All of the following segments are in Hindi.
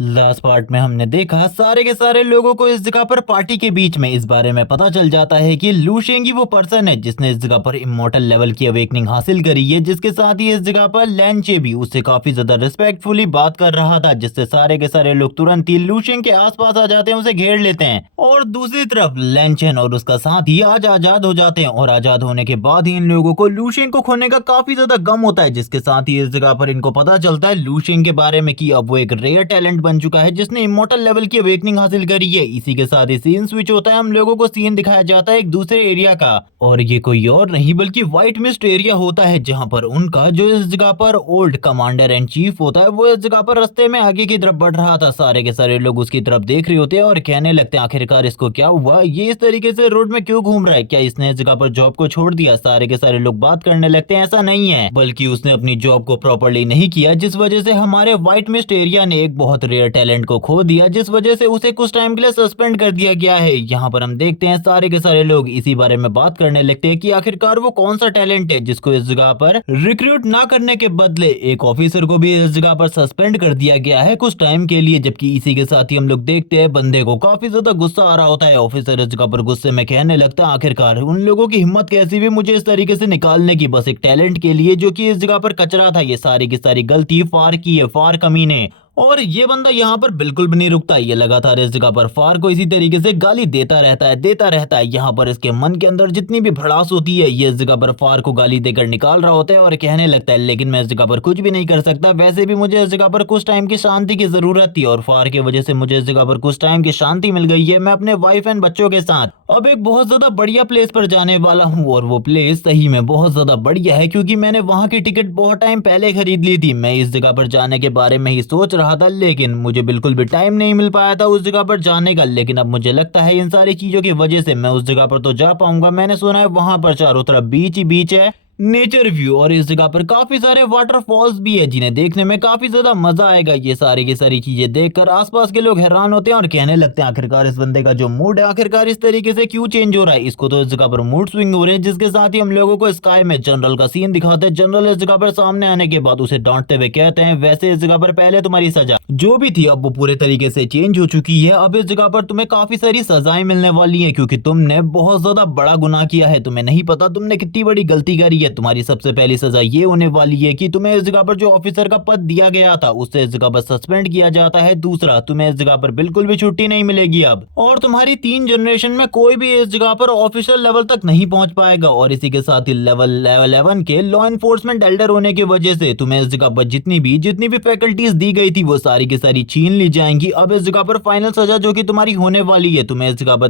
लास्ट पार्ट में हमने देखा सारे के सारे लोगों को इस जगह पर पार्टी के बीच में इस बारे में पता चल जाता है कि लू शेंगी वो पर्सन है जिसने इस जगह पर इमोर्टल लेवल की अवेकनिंग हासिल करी है, जिसके साथ ही इस जगह पर लैंचे भी उससे काफी ज्यादा रिस्पेक्टफुली बात कर रहा था, जिससे सारे के सारे लोग तुरंत ही लू शेंग के आसपास आ जाते हैं, उसे घेर लेते हैं। और दूसरी तरफ लैंचेन और उसका साथी आज आजाद हो जाते हैं और आजाद होने के बाद ही इन लोगों को लू शेंग को खोने का काफी ज्यादा गम होता है, जिसके साथ ही इस जगह पर इनको पता चलता है लू शेंग के बारे में कि अब वो एक रेयर टैलेंट बन चुका है जिसने इमोर्टल लेवल की अवेकनिंग हासिल करी है। इसी के साथ ही सीन स्विच होता है, हम लोगों को सीन दिखाया जाता है एक दूसरे एरिया का, और ये कोई और नहीं बल्कि व्हाइट मिस्ट एरिया होता है, जहां पर उनका जो इस जगह पर ओल्ड कमांडर एंड चीफ होता है वो इस जगह पर रास्ते में आगे की तरफ बढ़ रहा था। सारे के सारे लोग उसकी तरफ देख रहे होते हैं और कहने लगते हैं आखिरकार इसको क्या हुआ, ये इस तरीके से रोड में क्यों घूम रहा है, क्या इसने इस जगह पर जॉब को छोड़ दिया। सारे के सारे लोग बात करने लगते हैं ऐसा नहीं है, बल्कि उसने अपनी जॉब को प्रॉपरली नहीं किया, जिस वजह से हमारे व्हाइट मिस्ट एरिया ने एक बहुत रेयर टैलेंट को खो दिया, जिस वजह से उसे कुछ टाइम के लिए सस्पेंड कर दिया गया है। यहाँ पर हम देखते हैं सारे के सारे लोग इसी बारे में बात करने लगते हैं कि आखिरकार वो कौन सा टैलेंट है जिसको इस जगह पर रिक्रूट ना करने के बदले एक ऑफिसर को भी इस जगह पर सस्पेंड कर दिया गया है कुछ टाइम के लिए। जबकि इसी के साथ ही हम लोग देखते हैं बंदे को काफी ज्यादा गुस्सा आ रहा होता है। ऑफिसर इस जगह पर गुस्से में कहने लगता है आखिरकार उन लोगों की हिम्मत कैसी भी मुझे इस तरीके से निकालने की, बस एक टैलेंट के लिए जो कि इस जगह पर कचरा था। ये सारी की सारी गलती फार की है, फार कमीने। और ये बंदा यहाँ पर बिल्कुल भी नहीं रुकता, ये लगातार इस जगह पर फार को इसी तरीके से गाली देता रहता है। यहाँ पर इसके मन के अंदर जितनी भी भड़ास होती है ये इस जगह पर फार को गाली देकर निकाल रहा होता है और कहने लगता है लेकिन मैं इस जगह पर कुछ भी नहीं कर सकता, वैसे भी मुझे इस जगह पर कुछ टाइम की शांति की जरूरत थी और फार की वजह से मुझे इस जगह पर कुछ टाइम की शांति मिल गई है। मैं अपने वाइफ एंड बच्चों के साथ अब एक बहुत ज्यादा बढ़िया प्लेस पर जाने वाला हूँ और वो प्लेस सही में बहुत ज्यादा बढ़िया है क्योंकि मैंने वहां की टिकट बहुत टाइम पहले खरीद ली थी। मैं इस जगह पर जाने के बारे में ही सोच रहा था लेकिन मुझे बिल्कुल भी टाइम नहीं मिल पाया था उस जगह पर जाने का, लेकिन अब मुझे लगता है इन सारी चीजों की वजह से मैं उस जगह पर तो जा पाऊंगा। मैंने सुना है वहां पर चारों तरफ बीच ही बीच है, नेचर व्यू, और इस जगह पर काफी सारे वाटरफॉल्स भी है जिन्हें देखने में काफी ज्यादा मजा आएगा। ये सारी की सारी चीजें देखकर आसपास के लोग हैरान होते हैं और कहने लगते हैं आखिरकार इस बंदे का जो मूड है आखिरकार इस तरीके से क्यों चेंज हो रहा है, इसको तो इस जगह पर मूड स्विंग हो रहे हैं। जिसके साथ ही हम लोगों को स्काई में जनरल का सीन दिखाते हैं। जनरल इस जगह पर सामने आने के बाद उसे डांटते हुए कहते हैं वैसे इस जगह पर पहले तुम्हारी सजा जो भी थी अब वो पूरे तरीके से चेंज हो चुकी है। अब इस जगह पर तुम्हें काफी सारी सजाएं मिलने वाली है क्योंकि तुमने बहुत ज्यादा बड़ा गुनाह किया है। तुम्हें नहीं पता तुमने कितनी बड़ी गलती करी है। तुम्हारी सबसे पहली सजा ये होने वाली है कि तुम्हें इस जगह पर जो ऑफिसर का पद दिया गया था उससे इस जगह पर सस्पेंड किया जाता है। दूसरा, तुम्हें इस जगह पर बिल्कुल भी छुट्टी नहीं मिलेगी अब, और तुम्हारी 3 जनरेशन में कोई भी इस जगह पर ऑफिशियल लेवल तक नहीं पहुंच पाएगा। और इसी के साथ ही लेवल 11 के लॉ एनफोर्समेंट एल्डर होने की वजह से तुम्हें इस जगह पर जितनी भी फैकल्टीज दी गई थी वो सारी की सारी छीन ली जाएंगी। अब इस जगह पर फाइनल सजा जो कि तुम्हारी होने वाली है, तुम्हें इस जगह पर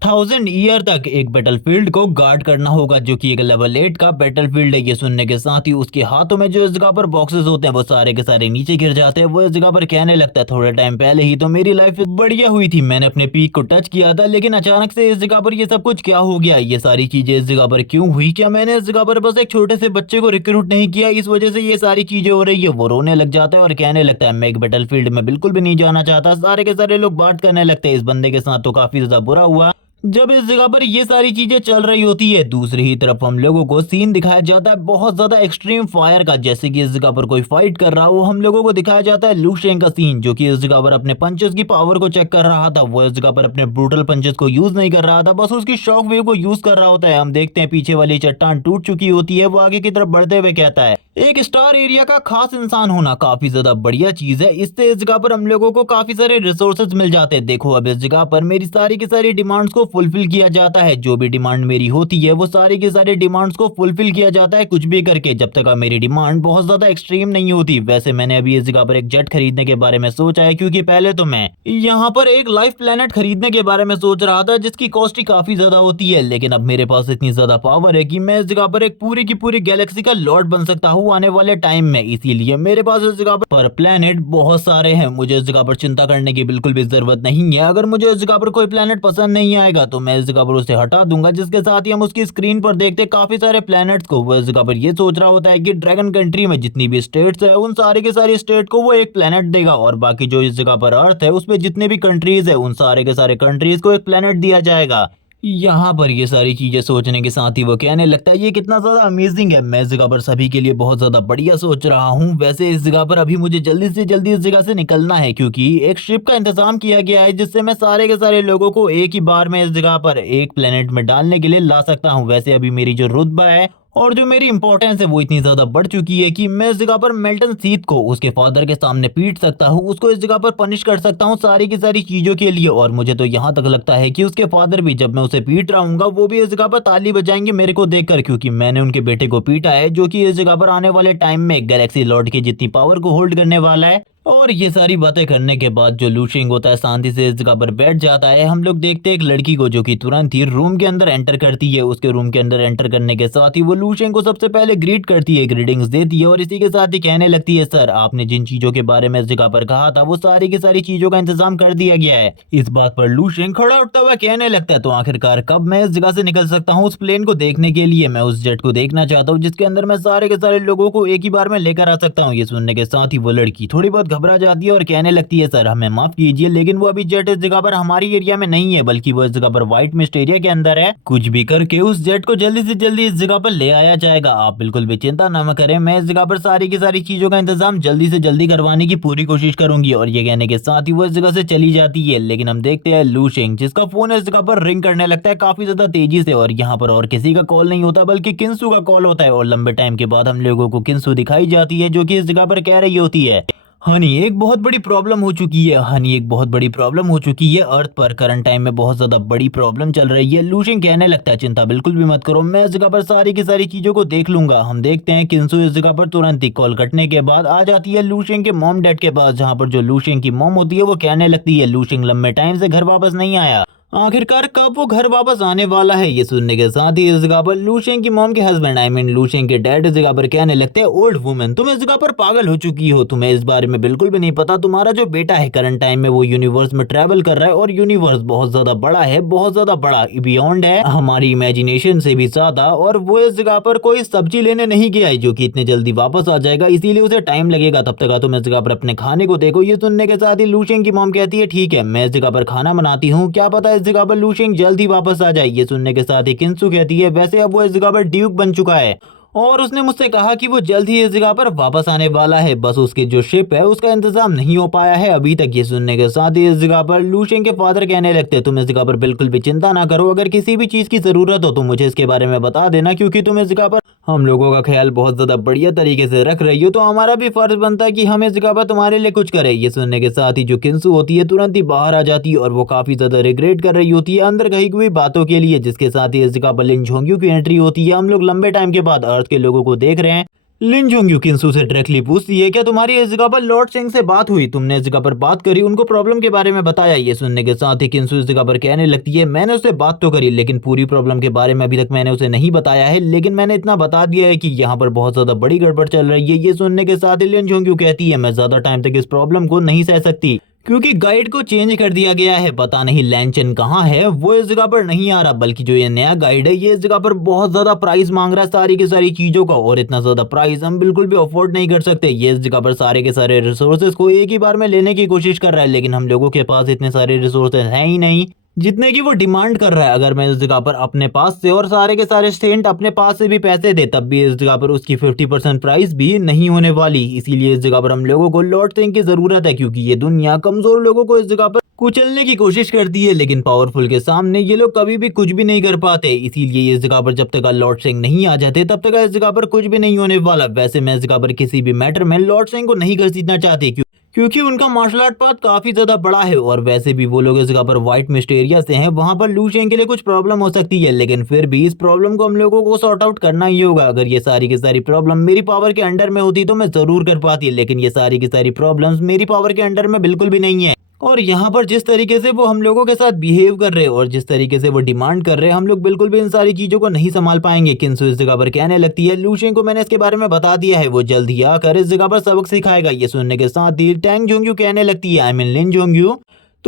3000 ईयर तक एक बैटलफील्ड को गार्ड करना होगा जो कि एक लेवल 8 का बैटलफील्ड है। ये सुनने के साथ ही उसके हाथों में जो इस जगह पर बॉक्सेस होते हैं वो सारे के सारे नीचे गिर जाते हैं। वो इस जगह पर कहने लगता है थोड़े टाइम पहले ही तो मेरी लाइफ बढ़िया हुई थी, मैंने अपने पीक को टच किया था, लेकिन अचानक से इस जगह पर ये सब कुछ क्या हो गया, ये सारी चीजें इस जगह पर क्यों हुई, क्या मैंने इस जगह पर बस एक छोटे से बच्चे को रिक्रूट नहीं किया, इस वजह से ये सारी चीजें हो रही है। वो रोने लग जाता है और कहने लगता है मैं एक बैटलफील्ड में बिल्कुल भी नहीं जाना चाहता। सारे के सारे लोग बात करने लगते हैं इस बंदे के साथ तो काफी ज्यादा बुरा हुआ जब इस जगह पर ये सारी चीजें चल रही होती है। दूसरी ही तरफ हम लोगों को सीन दिखाया जाता है बहुत ज्यादा एक्सट्रीम फायर का, जैसे कि इस जगह पर कोई फाइट कर रहा हो। हम लोगों को दिखाया जाता है लू शेंग का सीन जो कि इस जगह पर अपने पंचेस की पावर को चेक कर रहा था। वो इस जगह पर अपने ब्रूटल पंचेस को यूज नहीं कर रहा था, बस उसकी शॉक वेव को यूज कर रहा होता है। हम देखते हैं पीछे वाली चट्टान टूट चुकी होती है। वो आगे की तरफ बढ़ते हुए कहता है एक स्टार एरिया का खास इंसान होना काफी ज्यादा बढ़िया चीज है, इससे इस जगह पर हम लोगों को काफी सारे रिसोर्सेज मिल जाते हैं। देखो अब इस जगह पर मेरी सारी की सारी डिमांड्स को फुलफिल किया जाता है, जो भी डिमांड मेरी होती है वो सारी की सारी डिमांड्स को फुलफिल किया जाता है कुछ भी करके, जब तक मेरी डिमांड बहुत ज्यादा एक्सट्रीम नहीं होती। वैसे मैंने अभी इस जगह पर एक जेट खरीदने के बारे में सोचा है क्योंकि पहले तो मैं यहाँ पर एक लाइफ प्लेनेट खरीदने के बारे में सोच रहा था जिसकी कॉस्ट ही काफी ज्यादा होती है, लेकिन अब मेरे पास इतनी ज्यादा पावर है कि मैं इस जगह पर एक पूरी की पूरी गैलेक्सी का लॉर्ड बन सकता हूँ आने वाले टाइम में। इसीलिए मेरे पास इस जगह पर प्लेनेट बहुत सारे हैं, मुझे इस जगह पर चिंता करने की बिल्कुल भी जरूरत नहीं है। अगर मुझे इस जगह पर कोई प्लेनेट पसंद नहीं आएगा तो मैं इस जगह पर उसे हटा दूंगा। जिसके साथ ही हम उसकी स्क्रीन पर देखते काफी सारे प्लेनेट्स को। वो इस जगह पर ये सोच रहा होता है कि ड्रैगन कंट्री में जितनी भी स्टेट्स है उन सारे के सारे स्टेट को वो एक प्लेनेट देगा, और बाकी जो इस जगह पर अर्थ है उसमें जितने भी कंट्रीज है उन सारे के सारे कंट्रीज को एक प्लेनेट दिया जाएगा। यहाँ पर ये सारी चीजें सोचने के साथ ही वो कहने लगता है ये कितना ज्यादा अमेजिंग है, मैं इस जगह पर सभी के लिए बहुत ज्यादा बढ़िया सोच रहा हूँ। वैसे इस जगह पर अभी मुझे जल्दी से जल्दी इस जगह से निकलना है क्योंकि एक शिप का इंतजाम किया गया है जिससे मैं सारे के सारे लोगों को एक ही बार में इस जगह पर एक प्लेनेट में डालने के लिए ला सकता हूँ। वैसे अभी मेरी जो रुतबा है और जो मेरी इंपॉर्टेंस है वो इतनी ज्यादा बढ़ चुकी है कि मैं इस जगह पर मेल्टन सीथ को उसके फादर के सामने पीट सकता हूँ, उसको इस जगह पर पनिश कर सकता हूँ सारी की सारी चीजों के लिए। और मुझे तो यहाँ तक लगता है कि उसके फादर भी जब मैं उसे पीट रहा हूँ वो भी इस जगह पर ताली बजाएंगे मेरे को देखकर, क्योंकि मैंने उनके बेटे को पीटा है जो कि इस जगह पर आने वाले टाइम में गैलेक्सी लॉर्ड की जितनी पावर को होल्ड करने वाला है। और ये सारी बातें करने के बाद जो लूशिंग होता है शांति से इस जगह पर बैठ जाता है। हम लोग देखते हैं एक लड़की को जो कि तुरंत ही रूम के अंदर एंटर करती है। उसके रूम के अंदर एंटर करने के साथ ही वो लूशिंग को सबसे पहले ग्रीट करती है, ग्रीटिंग्स देती है और इसी के साथ ही कहने लगती है सर आपने जिन चीजों के बारे में इस जगह पर कहा था वो सारी की सारी चीजों का इंतजाम कर दिया गया है। इस बात पर लूशिंग खड़ा उठता हुआ कहने लगता है तो आखिरकार कब मैं इस जगह से निकल सकता हूँ उस प्लेन को देखने के लिए? मैं उस जेट को देखना चाहता हूँ जिसके अंदर मैं सारे के सारे लोगों को एक ही बार में लेकर आ सकता हूँ। ये सुनने के साथ ही वो लड़की थोड़ी बहुत घबरा जाती है और कहने लगती है सर हमें माफ कीजिए लेकिन वो अभी जेट इस जगह पर हमारी एरिया में नहीं है बल्कि वो इस जगह पर व्हाइट मिस्ट एरिया के अंदर है। कुछ भी करके उस जेट को जल्दी से जल्दी इस जगह पर ले आया जाएगा, आप बिल्कुल भी चिंता न करें, मैं इस जगह पर सारी की सारी चीजों का इंतजाम जल्दी से जल्दी करवाने की पूरी कोशिश करूंगी। और ये कहने के साथ ही वो इस जगह से चली जाती है। लेकिन हम देखते हैं लूशिंग जिसका फोन इस जगह पर रिंग करने लगता है काफी ज्यादा तेजी से और यहाँ पर और किसी का कॉल नहीं होता बल्कि किंसू का कॉल होता है। और लंबे टाइम के बाद हम लोगों को किंसू दिखाई जाती है जो कि इस जगह पर कह रही होती है हनी एक बहुत बड़ी प्रॉब्लम हो चुकी है, हनी एक बहुत बड़ी प्रॉब्लम हो चुकी है अर्थ पर, करंट टाइम में बहुत ज्यादा बड़ी प्रॉब्लम चल रही है। लूशिंग कहने लगता है चिंता बिल्कुल भी मत करो, मैं इस जगह पर सारी की सारी चीजों को देख लूंगा। हम देखते हैं किंसू इस जगह पर तुरंत ही कॉल कटने के बाद आ जाती है लूशिंग के मॉम डैड के पास, जहाँ पर जो लूशिंग की मॉम होती है वो कहने लगती है लूशिंग लंबे टाइम से घर वापस नहीं आया, आखिरकार कब वो घर वापस आने वाला है। ये सुनने के साथ ही इस जगह पर लूशिंग की मॉम के हस्बैंड आई मीन लूशिंग के डैड इस जगह पर कहने लगते हैं ओल्ड वुमन तुम इस जगह पर पागल हो चुकी हो, तुम्हें इस बारे में बिल्कुल भी नहीं पता। तुम्हारा जो बेटा है करंट टाइम में वो यूनिवर्स में ट्रेवल कर रहा है और यूनिवर्स बहुत ज्यादा बड़ा है, बहुत ज्यादा बड़ा, बियॉन्ड है हमारी इमेजिनेशन से भी ज्यादा। और वो इस जगह पर कोई सब्जी लेने नहीं गया है जो कि इतने जल्दी वापस आ जाएगा, इसीलिए उसे टाइम लगेगा, तब तक तुम इस जगह पर अपने खाने को देखो। ये सुनने के साथ ही लूशिंग की मॉम कहती है ठीक है मैं इस जगह पर खाना बनाती हूँ, क्या पता इस जगह पर लूशिंग जल्दी वापस आ जाए। ये सुनने के साथ ही किंसू कहती है वैसे अब वो इस जगह पर ड्यूक बन चुका है और उसने मुझसे कहा कि वो जल्द ही इस जगह पर वापस आने वाला है, बस उसकी जो शिप है उसका इंतजाम नहीं हो पाया है अभी तक। ये सुनने के साथ ही इस जगह पर लूशिंग के फादर कहने लगते हैं तुम इस जगह पर बिल्कुल भी चिंता ना करो, अगर किसी भी चीज की जरूरत हो तो मुझे इसके बारे में बता देना, क्योंकि तुम इस जगह पर हम लोगों का ख्याल बहुत ज्यादा बढ़िया तरीके से रख रही हो तो हमारा भी फर्ज बनता है कि हम इस जगह पर तुम्हारे लिए कुछ करें। ये सुनने के साथ ही जो किंसू होती है तुरंत ही बाहर आ जाती है और वो काफी ज्यादा रिग्रेट कर रही होती है अंदर कही हुई बातों के लिए, जिसके साथ ही इस जगह पर लिन झोंग्यू की एंट्री होती है। हम लोग लंबे टाइम के बाद अर्थ के लोगों को देख रहे हैं। लिन जोंग्यू किंसू से डायरेक्टली पूछती है क्या तुम्हारी इस जगह पर लॉर्ड सिंह से बात हुई, तुमने इस जगह पर बात करी, उनको प्रॉब्लम के बारे में बताया। ये सुनने के साथ ही किंसू इस जगह पर कहने लगती है मैंने उससे बात तो करी लेकिन पूरी प्रॉब्लम के बारे में अभी तक मैंने उसे नहीं बताया है, लेकिन मैंने इतना बता दिया है कि यहाँ पर बहुत ज्यादा बड़ी गड़बड़ चल रही है। ये सुनने के साथ ही लिन जोंग्यू कहती है मैं ज्यादा टाइम तक इस प्रॉब्लम को नहीं सह सकती क्योंकि गाइड को चेंज कर दिया गया है, पता नहीं लैंचन कहाँ है, वो इस जगह पर नहीं आ रहा, बल्कि जो ये नया गाइड है ये इस जगह पर बहुत ज्यादा प्राइस मांग रहा है सारी की सारी चीजों का, और इतना ज्यादा प्राइस हम बिल्कुल भी अफोर्ड नहीं कर सकते। ये इस जगह पर सारे के सारे रिसोर्सेज को एक ही बार में लेने की कोशिश कर रहा है, लेकिन हम लोगों के पास इतने सारे रिसोर्सेज हैं ही नहीं जितने की वो डिमांड कर रहा है। अगर मैं इस जगह पर अपने पास से और सारे के सारे स्टेंट अपने पास से भी पैसे दे तब भी इस जगह पर उसकी 50% प्राइस भी नहीं होने वाली, इसीलिए इस जगह पर हम लोगों को लॉर्ड सिंह की जरूरत है, क्योंकि ये दुनिया कमजोर लोगों को इस जगह पर कुचलने की कोशिश करती है लेकिन पावरफुल के सामने ये लोग कभी भी कुछ भी नहीं कर पाते। इसीलिए इस जगह पर जब तक लॉर्ड सिंह नहीं आ जाते तब तक इस जगह पर कुछ भी नहीं होने वाला। वैसे मैं इस जगह पर किसी भी मैटर में लॉर्ड सिंह को नहीं घसीटना चाहती क्योंकि उनका मार्शल आर्ट पाथ काफी ज्यादा बड़ा है, और वैसे भी वो लोग इस जगह पर व्हाइट मिस्ट एरिया से हैं, वहां पर लू शेंग के लिए कुछ प्रॉब्लम हो सकती है, लेकिन फिर भी इस प्रॉब्लम को हम लोगों को सॉर्ट आउट करना ही होगा। अगर ये सारी की सारी प्रॉब्लम मेरी पावर के अंडर में होती तो मैं जरूर कर पाती, लेकिन ये सारी की सारी प्रॉब्लम्स मेरी पावर के अंडर में बिल्कुल भी नहीं है। और यहाँ पर जिस तरीके से वो हम लोगों के साथ बिहेव कर रहे हैं और जिस तरीके से वो डिमांड कर रहे हैं, हम लोग बिल्कुल भी इन सारी चीजों को नहीं संभाल पाएंगे। किंसु इस जगह पर कहने लगती है लू शेंग को मैंने इसके बारे में बता दिया है, वो जल्द ही आकर इस जगह पर सबक सिखाएगा। ये सुनने के साथ ही टैंग जोंग्यू कहने लगती है आई मीन लिन जोंग्यू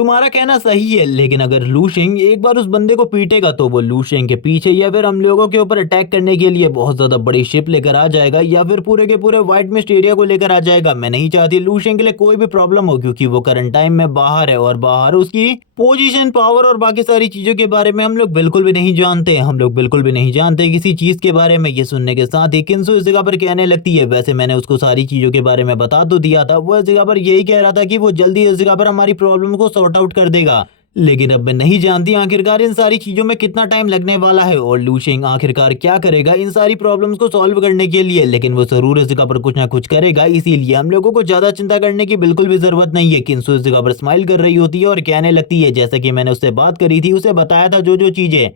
तुम्हारा कहना सही है, लेकिन अगर लू शेंग एक बार उस बंदे को पीटेगा तो वो लू शेंग के पीछे या फिर हम लोगों के ऊपर अटैक करने के लिए बहुत ज्यादा बड़ी शिप लेकर आ जाएगा या फिर पूरे के पूरे व्हाइट मिस्ट एरिया को लेकर आ जाएगा। मैं नहीं चाहती लू शेंग के लिए कोई भी प्रॉब्लम हो, क्योंकि वो करंट टाइम में बाहर है और बाहर उसकी पोजीशन, पावर और बाकी सारी चीजों के बारे में हम लोग बिल्कुल भी नहीं जानते। हम लोग बिल्कुल भी नहीं जानते किसी चीज के बारे में। ये सुनने के साथ ही किंसु इस जगह पर कहने लगती है, वैसे मैंने उसको सारी चीजों के बारे में बता तो दिया था, वो इस जगह पर यही कह रहा था कि वो जल्दी इस जगह पर हमारी प्रॉब्लम को सॉर्ट आउट कर देगा। लेकिन अब मैं नहीं जानती आखिरकार इन सारी चीजों में कितना टाइम लगने वाला है और लू शेंग आखिरकार क्या करेगा इन सारी प्रॉब्लम्स को सॉल्व करने के लिए। लेकिन वो जरूर इस जगह पर कुछ ना कुछ करेगा, इसीलिए हम लोगों को ज्यादा चिंता करने की बिल्कुल भी जरूरत नहीं है। किंसु इस जगह पर स्माइल कर रही होती है और कहने लगती है, जैसा कि मैंने उससे बात करी थी, उसे बताया था जो जो चीजें,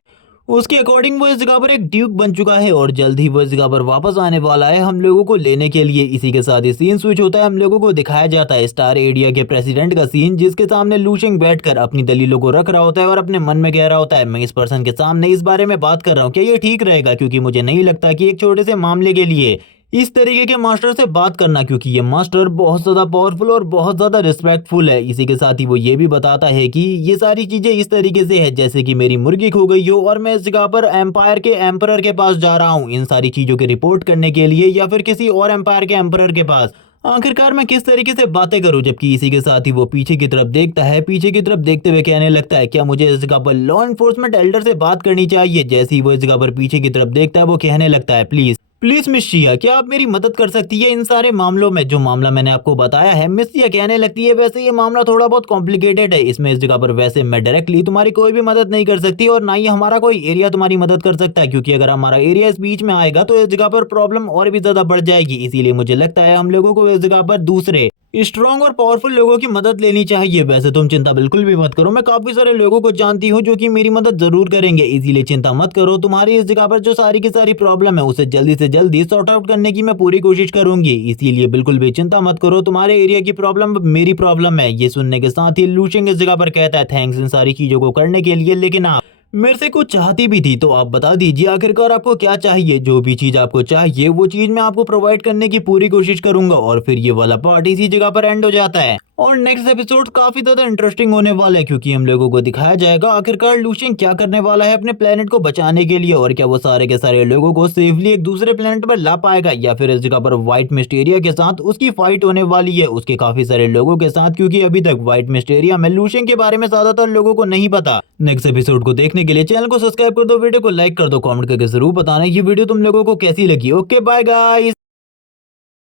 उसके अकॉर्डिंग वो इस जगह पर एक ड्यूक बन चुका है और जल्द ही वो इस जगह पर वापस आने वाला है हम लोगों को लेने के लिए। इसी के साथ ही सीन स्विच होता है, हम लोगों को दिखाया जाता है स्टार एरिया के प्रेसिडेंट का सीन, जिसके सामने लू शेंग बैठकर अपनी दलीलों को रख रहा होता है और अपने मन में कह रहा होता है, मैं इस पर्सन के सामने इस बारे में बात कर रहा हूँ, क्या ये ठीक रहेगा? क्योंकि मुझे नहीं लगता कि एक छोटे से मामले के लिए इस तरीके के मास्टर से बात करना, क्योंकि ये मास्टर बहुत ज्यादा पावरफुल और बहुत ज्यादा रिस्पेक्टफुल है। इसी के साथ ही वो ये भी बताता है कि ये सारी चीजें इस तरीके से है जैसे कि मेरी मुर्गी खो गई हो और मैं इस जगह पर एम्पायर के एम्परर के पास जा रहा हूँ इन सारी चीजों की रिपोर्ट करने के लिए, या फिर किसी और एम्पायर के एम्परर के पास। आखिरकार मैं किस तरीके से बातें करूं? जबकि इसी के साथ ही वो पीछे की तरफ देखता है, पीछे की तरफ देखते हुए कहने लगता है, क्या मुझे इस जगह पर लॉ एनफोर्समेंट एल्डर से बात करनी चाहिए? जैसे ही वो इस जगह पर पीछे की तरफ देखता है, वो कहने लगता है, प्लीज प्लीज मिस शिया, क्या आप मेरी मदद कर सकती है इन सारे मामलों में, जो मामला मैंने आपको बताया है? मिस शिया कहने लगती है, वैसे ये मामला थोड़ा बहुत कॉम्प्लिकेटेड है, इसमें इस जगह पर वैसे मैं डायरेक्टली तुम्हारी कोई भी मदद नहीं कर सकती और ना ही हमारा कोई एरिया तुम्हारी मदद कर सकता है, क्योंकि अगर हमारा एरिया इस बीच में आएगा तो इस जगह पर प्रॉब्लम और भी ज्यादा बढ़ जाएगी। इसीलिए मुझे लगता है हम लोगों को इस जगह पर दूसरे स्ट्रॉन्ग और पावरफुल लोगों की मदद लेनी चाहिए। वैसे तुम चिंता बिल्कुल भी मत करो, मैं काफी सारे लोगों को जानती हूँ जो कि मेरी मदद जरूर करेंगे, इसीलिए चिंता मत करो। तुम्हारी इस जगह पर जो सारी की सारी प्रॉब्लम है उसे जल्दी से जल्दी सॉर्ट आउट करने की मैं पूरी कोशिश करूंगी, इसीलिए बिल्कुल भी चिंता मत करो। तुम्हारे एरिया की प्रॉब्लम मेरी प्रॉब्लम है। ये सुनने के साथ ही लू शेंग इस जगह पर कहता है, थैंक्स इन सारी चीजों को करने के लिए, लेकिन आप मेरे से कुछ चाहती भी थी तो आप बता दीजिए आखिरकार आपको क्या चाहिए? जो भी चीज आपको चाहिए वो चीज मैं आपको प्रोवाइड करने की पूरी कोशिश करूंगा। और फिर ये वाला पार्ट इसी जगह पर एंड हो जाता है और नेक्स्ट एपिसोड काफी ज्यादा इंटरेस्टिंग होने वाला है, क्योंकि हम लोगों को दिखाया जाएगा आखिरकार लू शेंग क्या करने वाला है अपने प्लेनेट को बचाने के लिए, और क्या वो सारे के सारे लोगों को सेफली एक दूसरे प्लेनेट पर ला पाएगा, या फिर इस जगह पर व्हाइट मिस्ट एरिया के साथ उसकी फाइट होने वाली है उसके काफी सारे लोगों के साथ, क्योंकि अभी तक व्हाइट मिस्ट एरिया में लू शेंग के बारे में ज्यादातर लोगों को नहीं पता। नेक्स्ट एपिसोड को देखने के लिए चैनल को सब्सक्राइब कर दो, वीडियो को लाइक कर दो, कमेंट करके जरूर बताना ये वीडियो तुम लोगों को कैसी लगी। Okay bye guys.